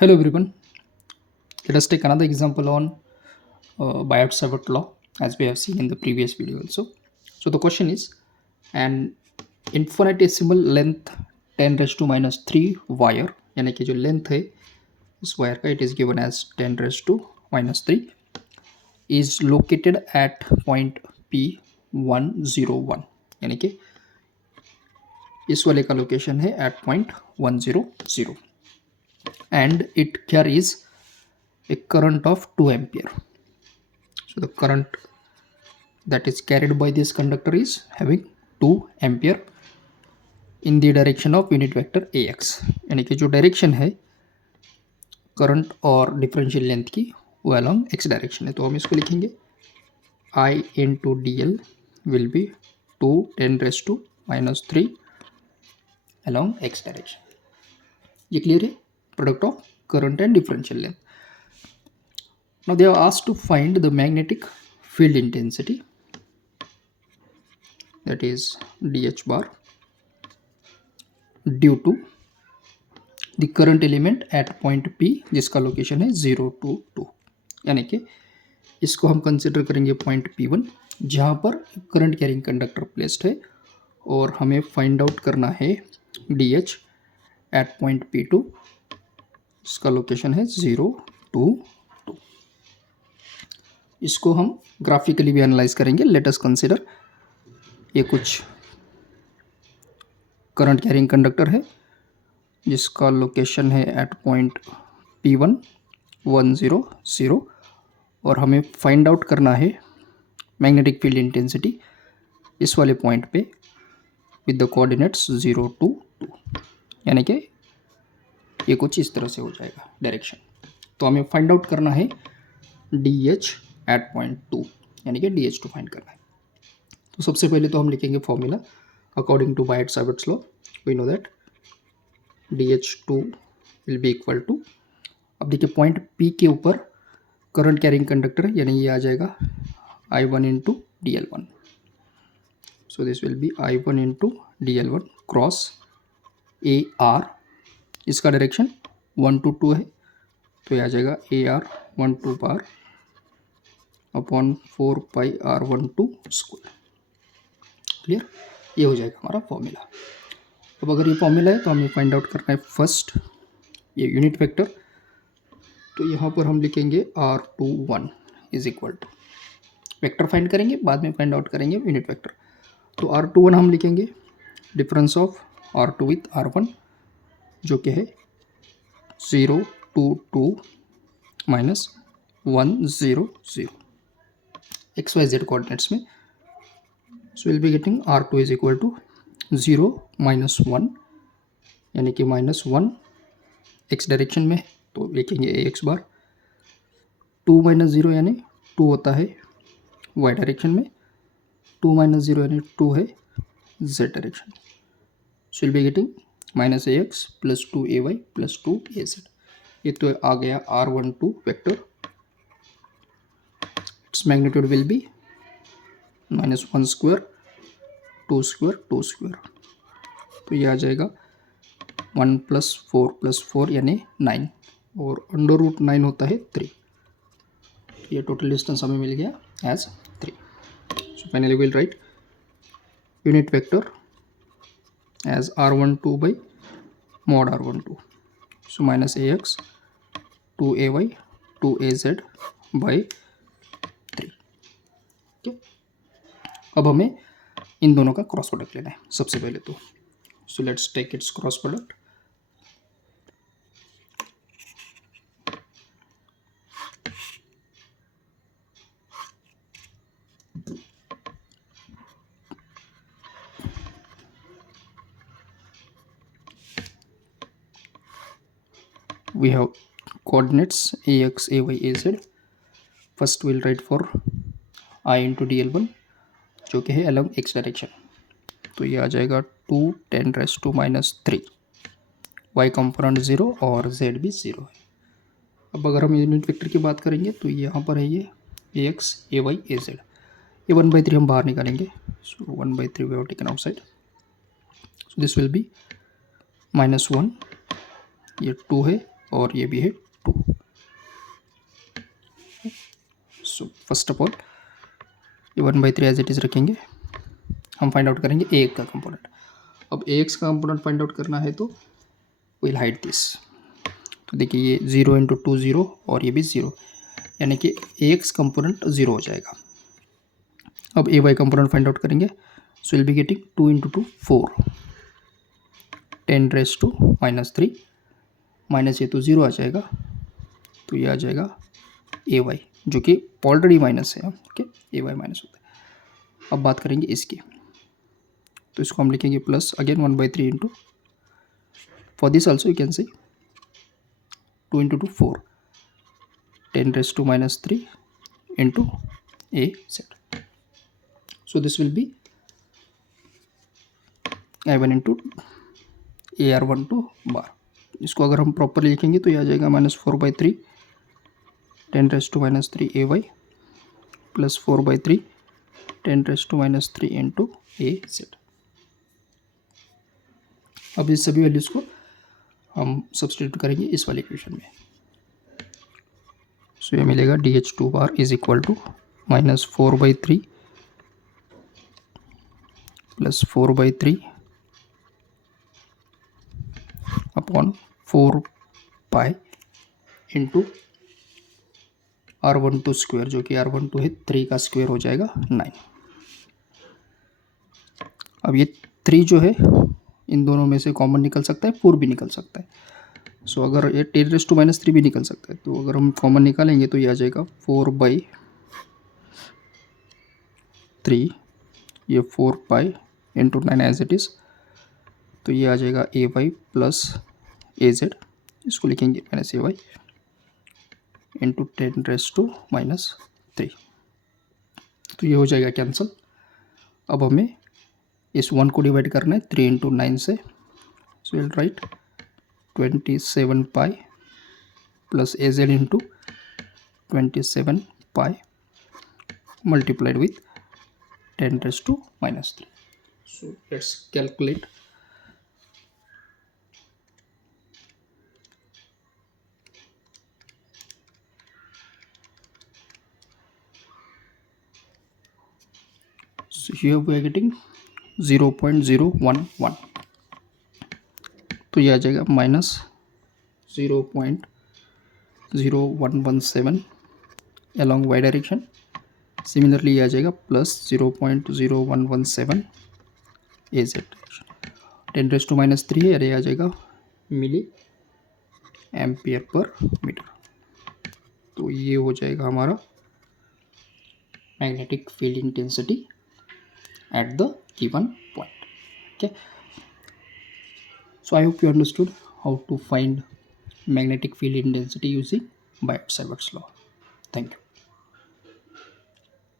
Hello everyone. Let us take another example on Biot-Savart law as we have seen in the previous video also. So the question is an infinitesimal length 10 raised to minus 3 wire यानी कि जो length है इस wire का it is given as 10 raised to minus 3 is located at point P101 यानी कि इस वाले का लोकेशन है at point 100 and it carries a current of 2 ampere. So the current that is carried by this conductor is having 2 ampere in the direction of unit vector ax यानी कि जो direction है करंट और differential length की वो along x direction है, तो हम इसको लिखेंगे I into dl will be 2 10 raised to minus 3 along x direction. ये क्लियर है, product of current and differential length. Now they are asked to find the magnetic field intensity, that is dH bar, due to the current element at point P जिसका location है 0 to 2. यानी कि इसको हम consider करेंगे point P1 जहाँ पर current carrying conductor placed है और हमें फाइंड आउट करना है DH एट पॉइंट P2 इसका लोकेशन है 0 to 2. इसको हम ग्राफिकली भी एनालाइज करेंगे. लेट अस कंसिडर ये कुछ करंट कैरिंग कंडक्टर है जिसका लोकेशन है एट पॉइंट P1 100 और हमें फाइंड आउट करना है मैग्नेटिक फील्ड इंटेंसिटी इस वाले पॉइंट पे विद द कोऑर्डिनेट्स 0 to 2. यानी कि ये कुछ इस तरह से हो जाएगा डायरेक्शन. तो हमें फाइंड आउट करना है DH एट पॉइंट 2 यानी कि DH2 फाइंड करना है. तो सबसे पहले तो हम लिखेंगे formula according to Biot Savart's law. We know that DH2 will be equal to, अब देखिए पॉइंट P के ऊपर करंट कैरिंग कंडक्टर यानी ये आ जाएगा I1 into DL1. So this will B I1 into DL1 cross AR. इसका डायरेक्शन 1 to 2 है तो ये आ जाएगा AR 1 2 बार अपॉन 4 पाई R12 स्क्वायर. क्लियर, ये हो जाएगा हमारा फॉर्मूला. अब अगर ये फॉर्मूला है तो हमें फाइंड आउट करना है फर्स्ट ये यूनिट वेक्टर. तो यहाँ पर हम लिखेंगे R21 is equal to, vector find करेंगे बाद में फाइंड आउट करेंगे यूनिट वेक्टर. तो R21 हम लिखेंगे difference of R2 with R1 जो कि है 0 2 2 minus 1 0 0 X Y Z coordinates में. So will be getting R2 is equal to 0 minus 1 यानी कि माइनस 1 एक्स डायरेक्शन में तो लिखेंगे AX बार. 2 माइनस 0 यानी 2 होता है वाई डायरेक्शन में, 2 माइनस 0 यानी 2 है Z direction. So will be getting minus AX plus 2AY plus 2AZ. ये तो आ गया R12 vector. Its magnitude will be minus 1 square 2 square 2 square. तो ये आ जाएगा 1 प्लस 4 यानी 9 और अंडर रूट 9 होता है 3. ये टोटल डिस्टेंस हमें मिल गया as 3. So finally will write unit vector as R12 by mod R12. So minus AX 2AY 2AZ by 3. Okay, अब हमें इन दोनों का क्रॉस प्रोडक्ट लेना है सबसे पहले तो. So let's take its cross product. We have coordinates AX AY AZ. First we'll write for I into DL1 जो कि है along x डायरेक्शन. तो ये आ जाएगा 2 10 raised to minus 3. y component 0 और z भी 0 है. अब अगर हम यूनिट वेक्टर की बात करेंगे तो यहाँ पर है ये AX AY AZ. ये 1/3 हम बाहर निकालेंगे. So 1/3 we have taken outside. So this will be -1, ये 2 है और ये भी है 2। सो फर्स्ट ऑफ ऑल ये 1/3 एज इट इज़ रखेंगे। हम फाइंड आउट करेंगे ए का कंपोनेंट। अब ए एक्स का कंपोनेंट फाइंड आउट करना है तो विल हाइड दिस। तो देखिए ये 0 × 2 0 और ये भी 0, यानी कि ए एक्स कंपोनेंट 0 हो जाएगा। अब ए वाई कंपोनेंट फाइंड आउट करेंगे। सो विल बी गेटिंग 2 × 2 4, 10⁻³ माइनस ये तो 0 आ जाएगा, तो ये आ जाएगा ए वाई, जो कि ऑलरेडी माइनस है। ओके, ए वाई माइनस होता है। अब बात करेंगे इसकी, तो इसको हम लिखेंगे plus again 1/3 into, for this also you can say 2 × 2 4, 10⁻³ into A set. So this will B I1 into AR12 बार। इसको अगर हम प्रॉपरली लिखेंगे तो ये आ जाएगा -4/3 10⁻³ AY प्लस 4/3 10⁻³ इंटू ए सेट। अब इस सभी वैल्यूज़ को हम सब्स्टिट्यूट करेंगे इस वाले इक्वेशन में। सो ये मिलेगा DH2 bar is equal to -4/3 plus 4/3 upon 4 pi into R12 square, जो कि R12 है 3 का स्क्वायर हो जाएगा 9। अब ये 3 जो है इन दोनों में से कॉमन निकल सकता है, 4 भी निकल सकता है। सो अगर ये 10⁻³ भी निकल सकता है, तो अगर हम कॉमन निकालेंगे तो ये आ जाएगा 4/3, ये 4 pi into 9 as it is, तो ये आ जाएगा AY प्लस AZ, इसको लिखेंगे -AY इंटू 10⁻³ तो ये हो जाएगा कैंसिल। अब हमें इस 1 को डिवाइड करना है 3 × 9 से। So will write 27 pi plus AZ into 27 pi multiplied with 10⁻³। So let's calculate. So here we are getting 0.011, तो ये आ जाएगा -0.0117 along y डायरेक्शन। सिमिलरली ये आ जाएगा प्लस 0.0117 AZ डायरेक्शन। 10⁻³ है, अरे आ जाएगा मिली एम्पियर पर मीटर। तो ये हो जाएगा हमारा magnetic field intensity at the given point. Okay, so I hope you understood how to find magnetic field intensity using Biot-Savart's law. Thank you.